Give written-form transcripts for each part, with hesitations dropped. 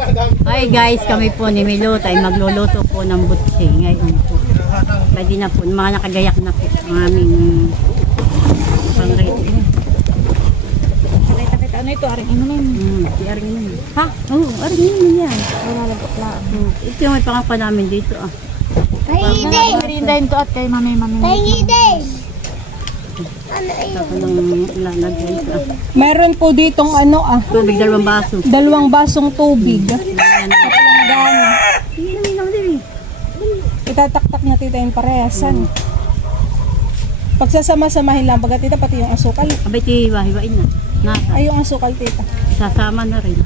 Hi guys, kami po ni Milot ay magluluto po ng butsi ngayon po. Pwede na po, mga nakagayak na po ang aming pang-rate. Ano ito? Aring ino na yun. Aring ino. Ha? Oo, aring ino yan. Ito yung may pangapa namin dito ah. Kahiday! Kahiday ito at kay mami. Kahiday! Meron po ditong ano ah. Tubig, 2 baso. 2 basong tubig. Itataktak na tita yung parehasan. Pagsasama-samahin lang baga tita pati yung asukal. Abay, hiwa-hiwain na. Nasa. Ay yung asukal tita. Sasama na rin.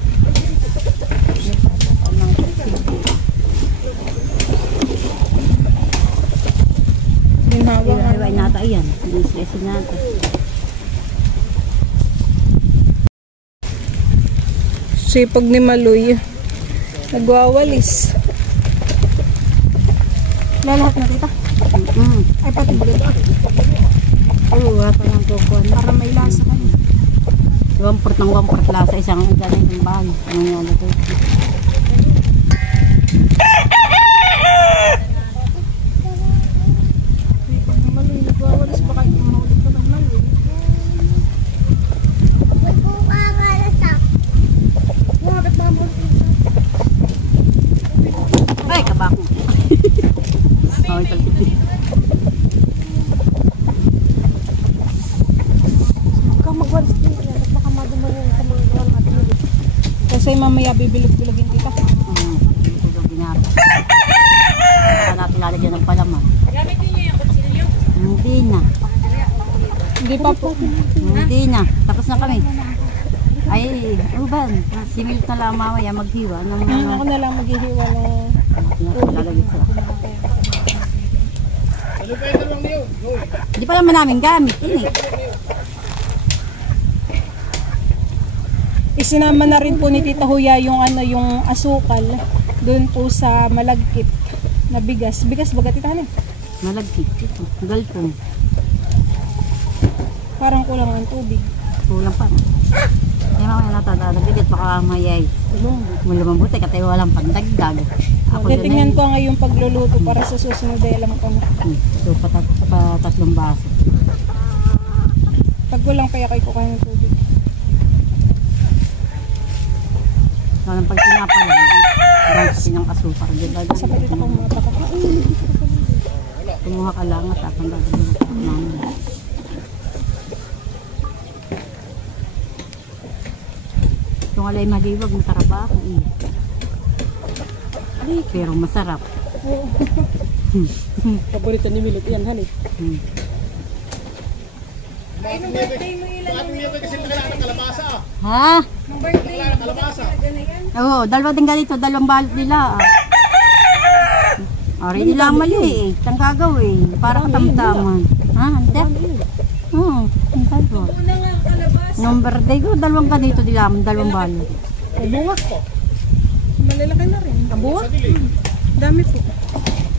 Hiwa-hiwain nata yan. Inis-isin nata. Sipag ni Maloy. Nagwawalis. Lalahat na tita. Ay pati bagat. Oo, wapa lang kukuhan. Para may lasa ka. 1/4 ng 1/4 lasa. Isang galing ng bahay. Ano nga ito? Maloy, nagwawalis. Baka yung mahulog ka ng Maloy. Ay, kabako. Ay, talpiti. Kasi mamaya bibilog-bilogin tita. Bilog-bilogin natin. Saka natin lalagyan ng palaman. Gamitin niyo yung kutsilyo? Hindi na. Hindi pa po. Hindi na. Tapos na kami. Ay, uban. Simil na lang mamaya maghiwa. Ako na lang maghihiwa ng Lalagyan sila. Hindi pa naman namin gamit. Ini. Isinama na rin po ni Tita Huya yung ano yung asukal doon po sa malagkit na bigas. Bigas baga tita ano? Malagkit. Ito. Galpong. Parang kulang ang tubig. Kulang pa. Kaya mamaya natadagdagat baka mayay. Lumambuti katay walang pandagdag. Ako Okay, tingnan ko ngayon pagluluto para sa susunod ay alam ko na. So, tatlong baso. Pag kulang kaya kayo kukain ng tubig. Walang pag sinapalan. Gagawin ng asukar. Sa pati akong mapakakain. Kumuha ka lang at akong gagawin ng namin. Kung alay maliwag, matarabaho eh. Pero masarap. Paborito ni Milot yan, honey. Anong birthday mo ilan? Kasi nakilala ng kalabasa. Ha? Nung birthday mo, Kalabasa. Oo, 2 din ganito, 2 balot nila. Ari nila mali eh. Itang gagawin. Para katamtaman. Ha? Ante? Oo, ang gagawin. una nga kalabas. Nung birthday ko, 2 ganito nila, 2 balot. Bunga ko. Malalaki na rin. Kabuha? Dami po.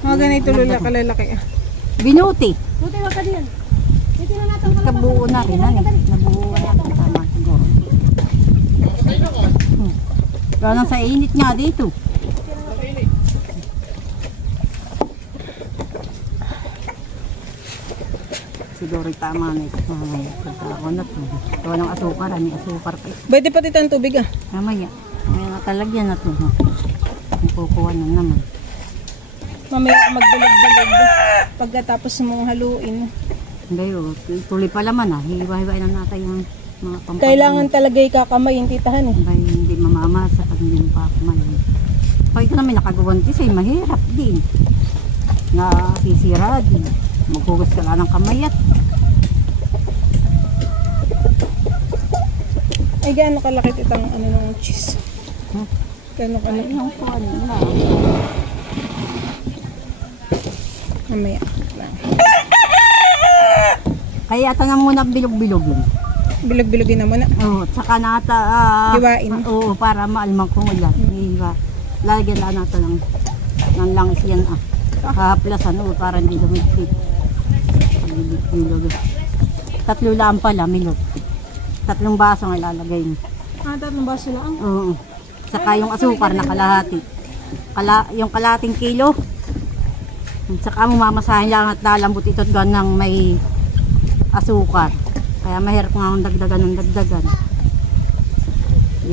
Mga ganito lula kalalaki ah. Binuti. Buti wag ka diyan. Dito na natin Kabuo na rin, ano eh. Nabuo na rin. Tama siguro. Parang sa init nga dito. Siguro tama na ito. Mamaya. Ako na ito. Ito ng asukar. May asukar pa. Pwede pati tayong tubig ah. Mamaya. May natalagyan na ito. Kukuha na naman. Mamaya magbulag-bulag. Pagkatapos mong haluin. Gayo, tuloy pa laman ah. Hiwa-hiwain na natin yung mga pampalin. Kailangan talaga ikakamayin titahan eh. Bay, hindi mamamasa pag hindi mo pa kumain. Pag ito namin nakagawan kasi mahirap din. Nasisira din. Maghugas ka lang ng kamay at Ay gaano kalaki titang ano ng cheese. Gaano kalaki. yung kuhan nila. Mamaya. Kaya ito na muna bilog-bilog yun. Bilog-bilogin na muna. Oo, tsaka nata Hiwain. Oo, para maalmang kung ulan. Lagyan lang natin ng langis yan ah. Haplasan para hindi lumigpit. Bilog. 3 lang pala, Milot. 3 baso ang ilalagay mo. 3 baso lang. Oo. Saka yung asukar na kalahati. Yung kalahating kilo. Saka mo mamasahin lang at lalambot ito ganang may asukar. Kaya mahirap nga ang dagdagan ng dagdagan.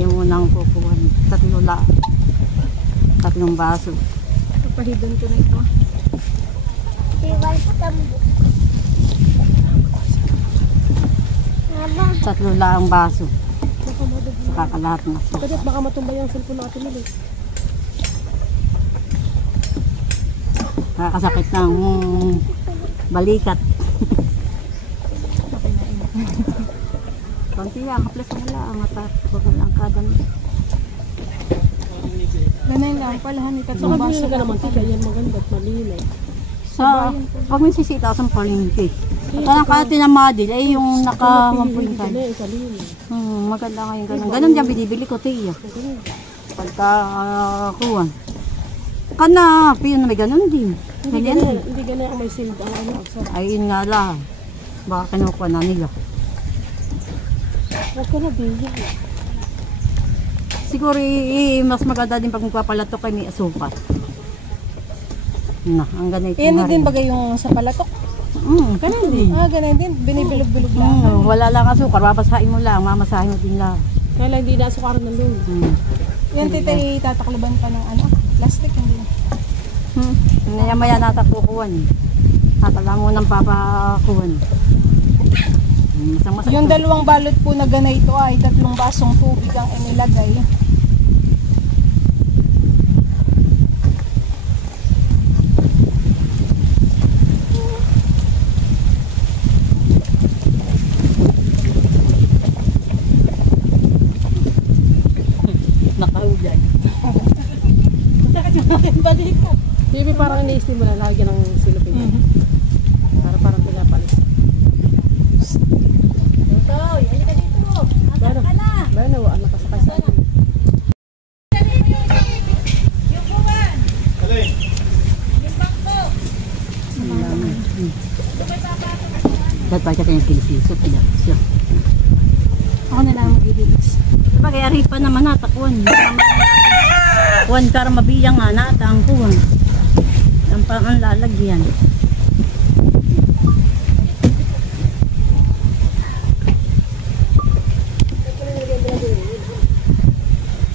Yung unang kukuhan. Tatlong baso. Papahidon ko na ito. Tatlo lang ang baso. Saka kalahat ng asukar. Kasi baka matumba yung cellphone natin ulit. Nakakasakit ng balikat. Konti lang, kaplas mo lang. Huwag mo lang kadan. Ganun lang palahan ito. Saka binili ka naman tika, yan maganda at malinis. Pag may sisita sa palengke. At ang kati na model ay yung naka 1.5. Maganda ngayon ganun. Ganun dyan binibili ko tiya. Pagka kuwan. Kana, piyo na may ganun din. Hindi ganyan ang may sealed ang ano. Ay yun nga lang. Baka kinukuha na nila. Huwag ka na bili. Siguro mas maganda din pag magpapalatok kay may asukal. Na, ang ganay ko. Yan din bagay yung sa palatok. Ganun din. Ganun din. Binibilog-bilog lang. Wala lang asukar, babasahin mo lang, mamasahin mo din lang. Kaya lang hindi nasukaran ng loob. Yan tita tatakluban pa ng ano, plastic hindi na. Maya natakukuhan. Natala mo ng papakuhan. Yung dalawang balot po na ganito ay 3 basong tubig ang inilagay. Nakahugyan. Sakit yung aking balik ko. Baby, parang ina-estimula lagi ng silupin. Para parang pinapalis. Toy, halika dito. Nasaan ka na? Bano, anak ka sa kasa. Dapat pa siya yung kilisiso. Ako na lang mag-ibilis. Diba kaya ripa naman natakuan. Kuwan para mabiyang nga nata ang kuwan. Ang pang lalagyan.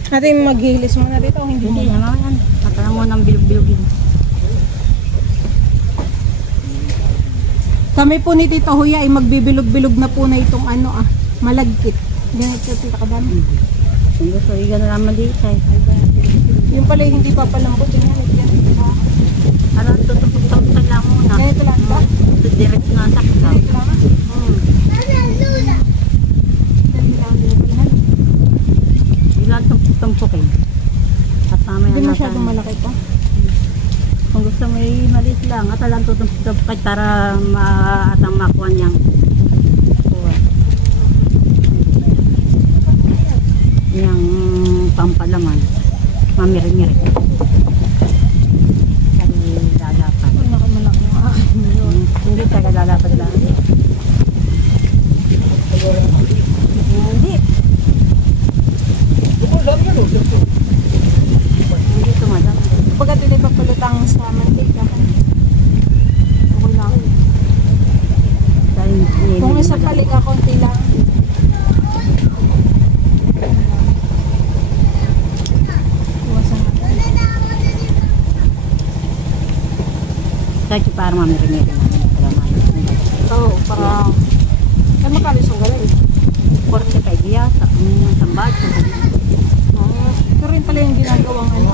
Natin maghihilis muna dito o hindi Hindi muna? naman yan. Matalang mo ng bilog-bilogin. Kami po ni Tita Huya ay magbibilog-bilog na po na itong ano malagkit. Ganito tita kadami. Kung gusto, iga na lang malitay. Yung pala hindi papalambot yun. Yan. Parang tutupag-tutupag lang muna. Ganito lang ba? Direct na saksa. Ganito lang. Ganito lang din pala. Ilan tumpok-tumpokin. At mamaya Hindi natin. masyadong malaki pa. Kung gusto mo maliit lang. At alam tutumpok para atang makuha niyang kuha. Yang pampalaman. Mamiri-miri. Kali lalapan. Malaki yung akin yun. Hindi taga lalapan lang. Hindi. Hindi tumadam. Pagka tila papalutang sa mantika. Okay lang. Dahil Kung isa palika, konti lang. Iwasan natin. Kasi para mamiri-miri namin. Oo, para... Ay, magkano isang galay? Porte kay Giyasa. Ang baso. Pero yun pala yung ginagawang ano.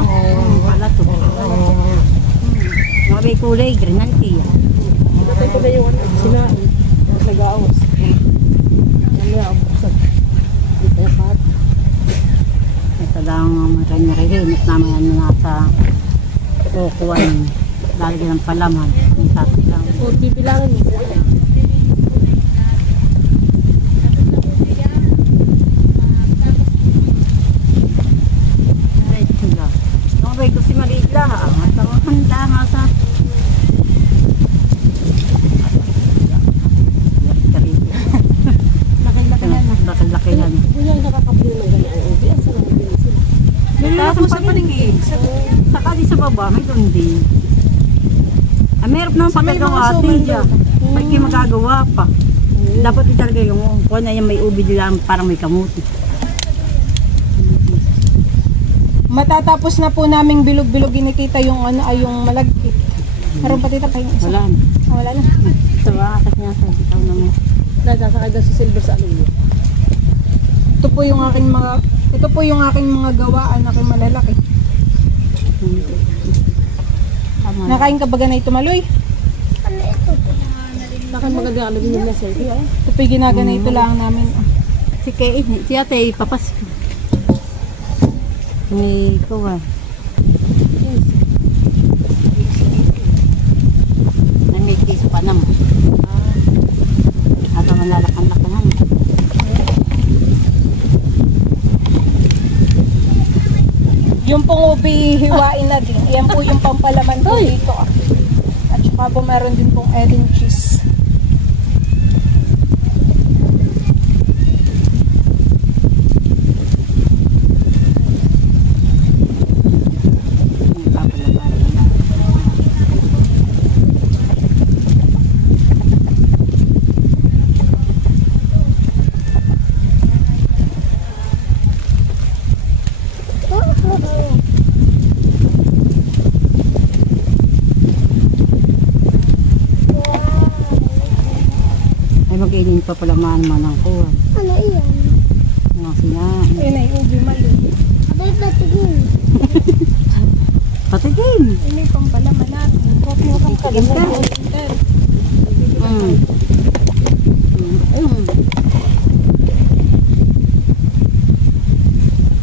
Pala to. Mga may kulay, granalti. Natay ko na yung ano, sinain. Nag-aawas. Namaya ang buksan. Dito yung kat. Ito lang kanya-rihinit naman yan nasa kukuhan. Lalagyan ng palaman. Ang sabi lang. O, bibilangin mo. Ay, sila. Nung ray ko si Marila. At ang handa nga sa... Laki-laki na na. Laki-laki yan. Kung yan nakakapili ng ganyan, ang bias na lang sila. Wala sa palengke. Saka di sa baba, may doon din. Meron naman pagkagawa din. May kayo magagawa pa. Dapat talaga yung kung na yung may ubi nila parang may kamuti. Matatapos na po naming bilog-bilogin ni tita yung ano ay yung malagkit. Meron pa tita pa yung isa. Wala na. Wala na. Ito ba? Atas niya sa bitaw naman. Nasasakay daw si Silver sa alilo. Ito po yung aking mga gawaan, aking malalaki. Tama. Nakain ka ba ganay tumaloy? Bakit maganda ano din yung nasa iyo? Ito po yung ginaganay ito lang namin. Si Kay, si ate papas. Ni Kuwa. May kiso pa naman. At ang malalakan-lakahan. Yung pong ubi hiwain na din. Yan po yung pampalaman po dito. At saka po meron din pong Edin cheese. Ay mag-iinin pa pala manang kuha. Ano iyan? Mga sinain. Yun ay ubi mali. Abay, patigin. Patigin. Yun ay pampalaman natin. Huwag mo kang kalaman.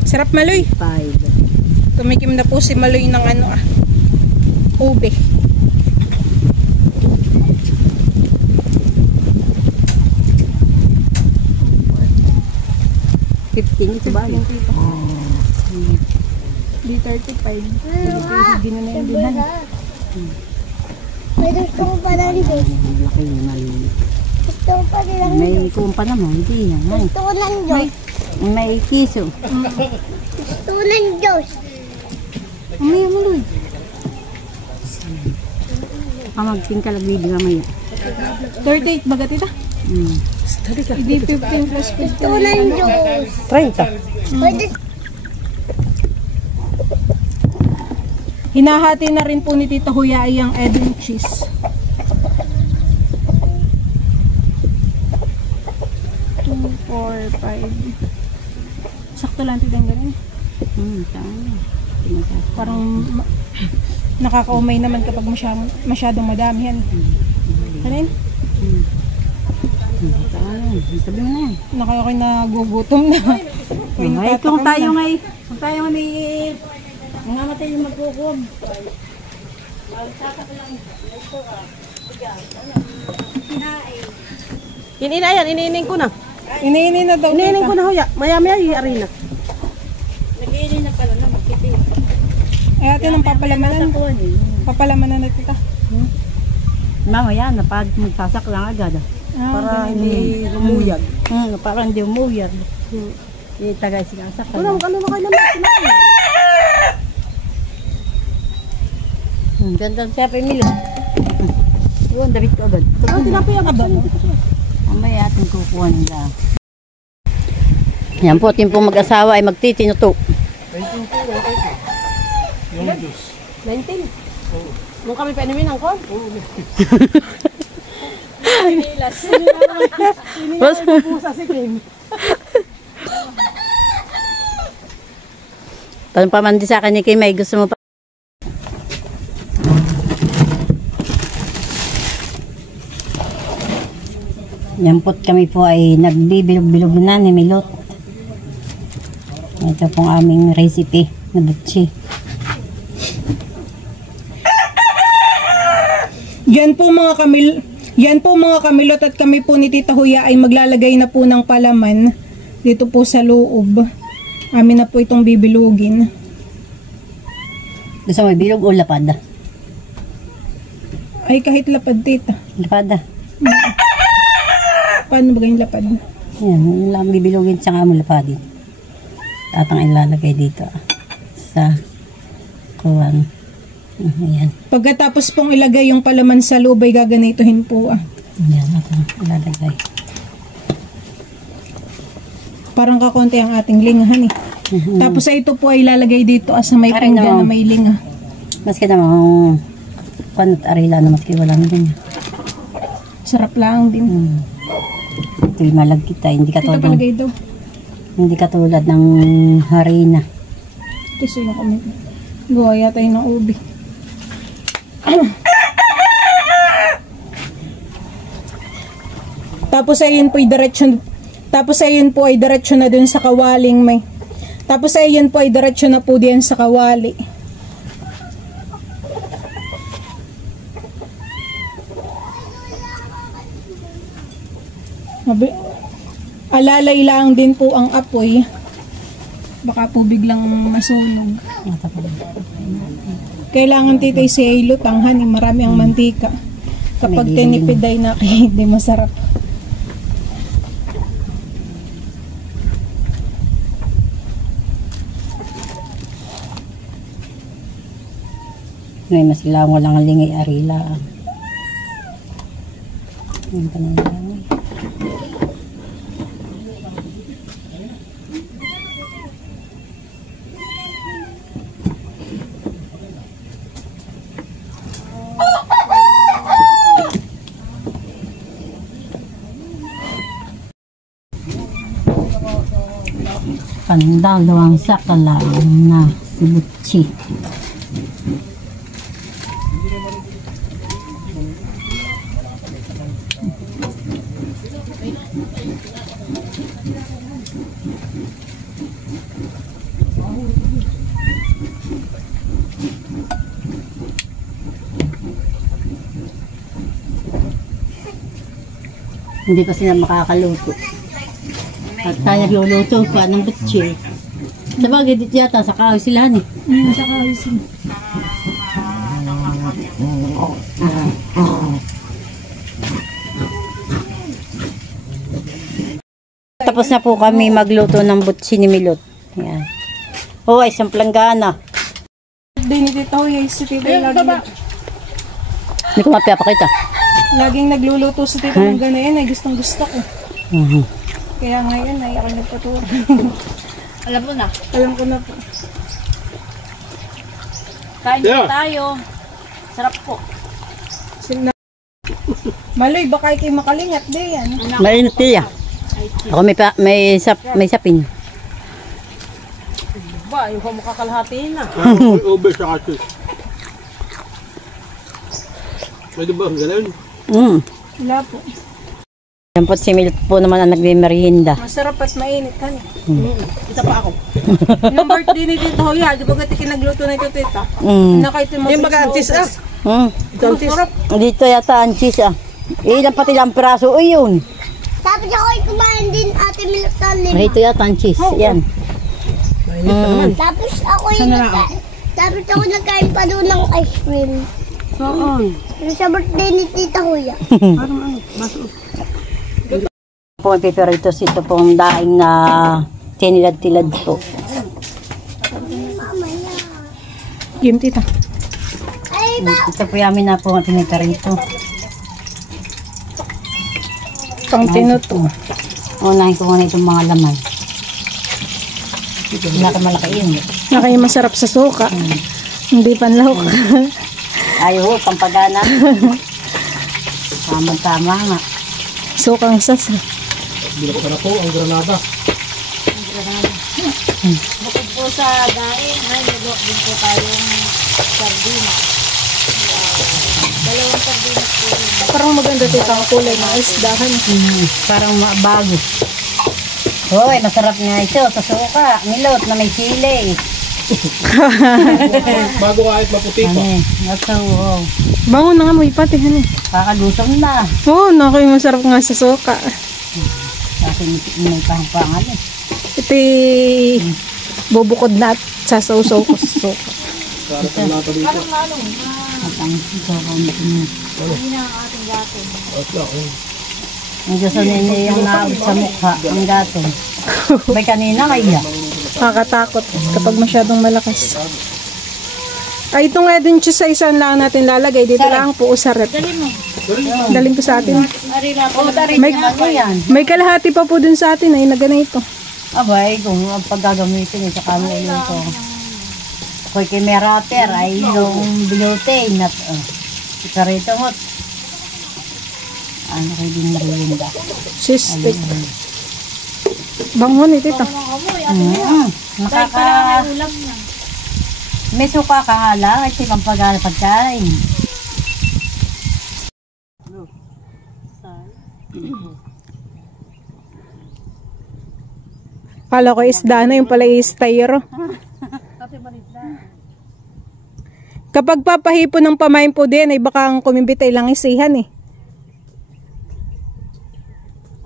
Sarap Maloy. 5. Tumikim na po si Maloy ng ube. Ito ba? Di 35. Hindi na yung binan. May gusto ko pa lang din. Malaki yung maliit. Gusto ko pa lang. May kumpa naman. Hindi yan. Ay, Gusto ko ng Diyos. may kiso. Gusto ko ng Diyos. Umaya mo Lloyd. Kamagting ka lagbili mamaya. 38 baga tita? Hindi 15 plus 15. Gusto ko ng Diyos. 30. Pwede Hinahati na rin po ni Tita Huyai ang Edin cheese. 2, 4, 5. Sakto lang tita yung ganun. Tama. Parang nakakaumay naman kapag masyadong madami yan. Kanin? Sabi mo na yan. Nakayokoy na gugutom na. Ay, kung tayo may nangamatay yung magkukuwag. Iniinin ko na. Iniinin na daw Iniinin ko tita. na huya. Maya-maya i-ari na. Nag-iinin na pala na magkiti. Ay ate ng papalamanan. Papalamanan na tita. Mamaya, magsasak lang agad. Para hindi lumuyag. Para hindi umuyag. Itagay sinasak. Ano na kayo naman? Ganda siya pa yung milo. Yun, David ko agad. Tinapay ang abang. Mamaya ating kukuha nila. Yan po, ating pong mag-asawa ay magtitinuto. 19. Nung kami pa inumin ang kon? Pusa si Kim. Tanong pa man din sa akin ni Kim, may gusto mo pa. Yan po't kami po ay nagbibilog-bilog na ni Milot. Ito pong aming recipe na butchi. Yan po mga kamilot at kami po ni Tita Huya ay maglalagay na po ng palaman dito po sa loob. Amin na po itong bibilugin. Gusto mo bilog o lapad? Ay kahit lapad tita. Lapad. Paano ba ganyan lapad? Yan, yun lang bibilogin sa nga mo lapadin. Tatang ilalagay dito. sa kuwan. Ayan. Pagkatapos pong ilagay yung palaman sa loob ay gaganituhin po ah. Ayan ako ilalagay. Parang kakonti ang ating lingahan eh. Tapos ay ito po ay ilalagay dito sa may Aray, pinggan no. na may linga. Maski naman panat arila na maski wala na din. Sarap lang din. Ito yung malagkit ay hindi Dito katulad, palagay daw. hindi katulad ng harina. Ito yung kami. Gawa yata yun ng ubi. Tapos ayun po ay diretso na dun sa kawaling may. Tapos ayun po ay diretso na po diyan sa kawali. Alalay lang din po ang apoy. Baka po biglang masunog. Kailangan titay si lutang honey, marami ang mantika. Kapag tinipid ay hindi masarap. May masilang walang lingay arila. Ayan pa na lang. Pandaw dawang sakala na sibutsi. Hindi pa sila makakaluto. At tayo nagluluto pa ng butcher. Sabagay dito yata sa kahoy sila eh. Sa kahoy sila. Tapos na po kami magluto ng butsi ni Milot. Ayan. Oh, ay isang planggana. Hindi ni Tita Huy, si Tita Hindi ko mapapakita. laging nagluluto si Tita ng ganayan ay gustong gusto ko. Kaya ngayon ay ako nagpaturo. Alam mo na. Alam ko na po. Kain na tayo. Sarap po. Maloy, baka kayo makalingat di yan. Mainit siya. Ako may sapin. Ba, ayaw ka makakalahati na. Over sa kasi. Pwede ba? Ganun? Wala po. Yan po si Milot po naman ang nagmimerienda. Masarap at mainit. Isa pa ako. Yung birthday ni Tita Hoya, di ba gati kinagluto na ito, Tita? Nakita mo Yung mag-antis ah. Masarap. Dito yata ang cheese ah. Ilan pati lang piraso. O yun. Tapos ako ay kumain din ate Milotalin. Dito yata ang cheese. Yan. Tapos ako yung tapos ako nagkain pa doon ng ice cream. Saan? Yung sa birthday ni Tita Hoya. Parang ano? Baso. Po ang peperitos, ito pong daing na tinilad-tilad po. Mamaya. Game, Tita. Ay ba? Ito po yamin na po ang piniperito. Pang tinuto. Unahin ko muna itong mga laman. Malaki yun. Nakaya masarap sa suka. Hindi panlahok. Ayaw, pampagana. Tama-tama nga. Sukang sas. Bilap ka na po ang granada. Bukod po sa daing, may nagawa din po tayong sardina. Dalawang sardina po yun. Parang maganda, Tita, ang kulay ng isdahan. Parang bago. Hoy, masarap nga ito sa suka. Milot na may sili. Bago kahit maputi pa. Wow. Bango na nga mo ipati, hani. Kakalusong na. Oo, nakay masarap nga sa suka. Kasi may pangpangan eh. Ito bubukod na at sasawsaw ko sa suka. Sarap ang lata dito. At ang ito Atla, ang gusto niya yung naabot sa mukha, ang gatong. May kanina kaya. Nakakatakot kapag masyadong malakas. Ay, ito nga din siya sa isang lang natin lalagay. Dito lang po, sa rep. Daling ko sa atin. May kalahati pa po dun sa atin ay nagana ito. Abay, kung ang paggagamitin sa kamay ko. Kung kimerater ay yung bilute na ito rito mo. Ano kayo din marinda? Cystic. Bangon ito ito. May suka ka nga lang, ay sibang pagkain. Kala ko isda na, yung pala styro. Kapag papahipon ng pamain po din, ay baka ang kumimbitay lang isihan eh.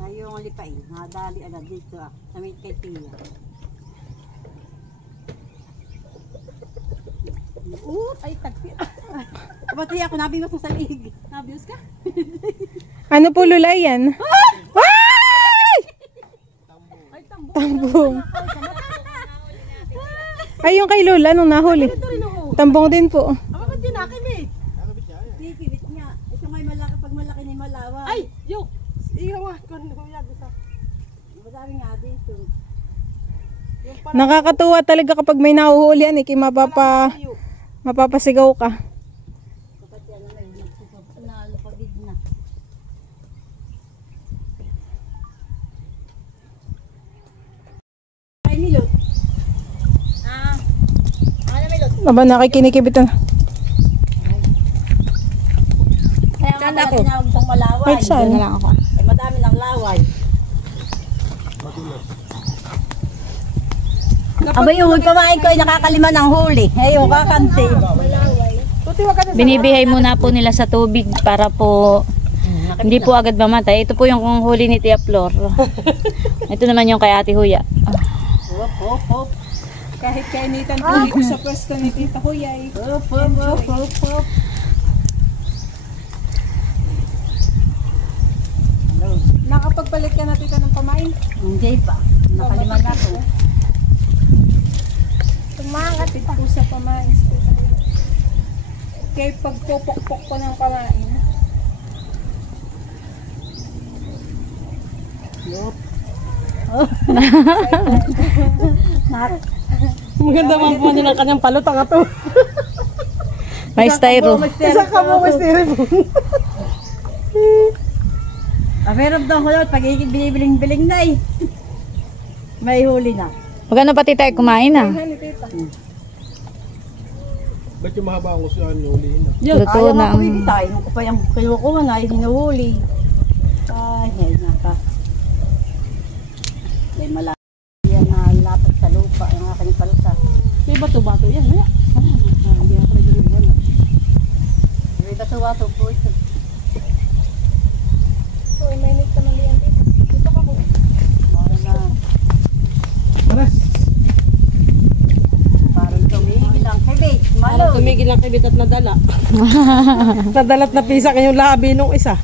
Ayong alipay, nadali agad dito sa may kay Tia. Ay, tagpi. Pati ako, nabiwas mo sa liig. Nabiwas ka? Ano po lulay yan? Ay! Tambong. Ay, yung kay Lola nung nahuli. Tambong din po. Bakit din akin eh? Pipibit niya. Ito may malaki, pag malaki ni malawa. Ay, yung. Iyawa ko na huyag sa. Madami nga dito. Nakakatuwa talaga kapag may nahuhuli yan eh. Kaya mapapasigaw ka. Kapag yan na yun, nalupagid na. Ay, Milot. Aba, nakikinikibitan. Kaya nga pala tinawag itong malaway. Wait, saan? Doon na lang ako. Ay, madami ng laway. Abay, yung pamain ko ay nakakalima ng huli. Ay, yung kakanti. Binibihay muna po nila sa tubig para po hindi po agad mamatay. Ito po yung huli ni Tia Flor. Ito naman yung kay Ate Huya. Hop. Kahit kainitan po dito sa pwesto ni Tita Huyay. Hop. Nakapagpalit ka na Tita ng pamain? Hindi pa. Nakalima na ako. Tumangat ito po sa pamain. Kaya pagpupok-pok ko ng pamain. Yup. Maganda man po nila kanyang palutang ato. May styro. Isa ka mo styrofoam. Meron daw ko yun. Pag binibiling-biling na eh. May huli na. Magano pati tayo kumain na. Ba't yung mahaba ang usuan yung hulihin na? Luto Ayaw na. ako tayo. Nung ko pa yung kinukuha na, ay hinuhuli. Ay, naka. May malaki yan na lapit sa lupa. Ang aking palusa. May bato-bato yan. Wala. Hindi ako nagdiriwan. May bato-bato po ito. Uy, may nit naman yan Tita. Dito ka po. Mara na. Pares! Parang tumigil lang. Hey, babe, Parang malo. tumigil ang kibit at nadala. Nadalat na pisa kayong labi nung isa.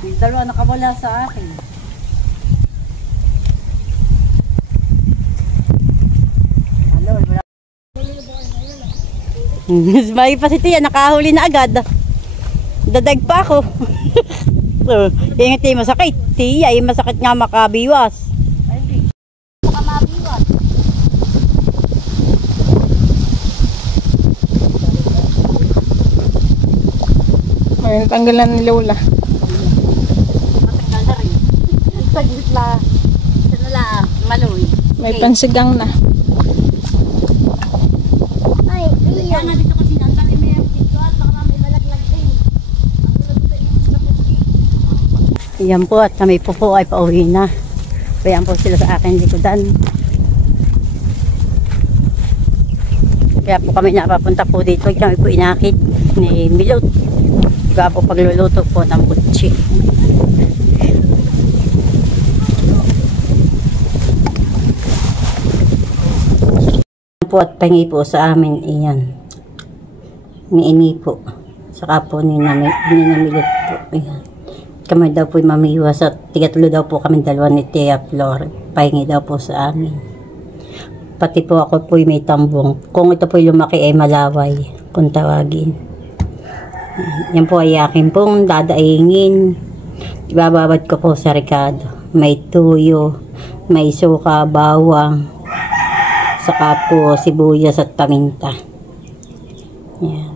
Yung dalawa nakawala sa akin. Malo, wala. May pa si Tia, nakahuli na agad. Dadag pa ako. So, ingat tayo masakit. Tia, ay masakit nga makabiwas. Baka mabiwas. Ay, natanggalan ni Lola. Matagal na rin. Saglit la. Ito na lang, maloy. May pansigang na. Ay, Kaya nga dito kasi nandali may dito at baka may malaglag din. Iyan po at kami po ay pauwi na. Ayan po sila sa akin likodan. Kaya po kami napapunta po dito. Kami po inakit ni Milot. Kaya po pagluluto po ng butchi. Po at pahingi po sa amin iyan. Ni Ini po. Saka po ni Milot po. Ayan. Kami daw po mamiwas at tigatulo daw po kami dalawa ni Tia Flor. Pahingi daw po sa amin. pati po ako po may tambong. Kung ito po lumaki ay malaway, kung tawagin. Yan po ay akin pong dadaingin. Ibababad ko po sa rekado. May tuyo, may suka, bawang, saka po sibuyas at paminta. Yan.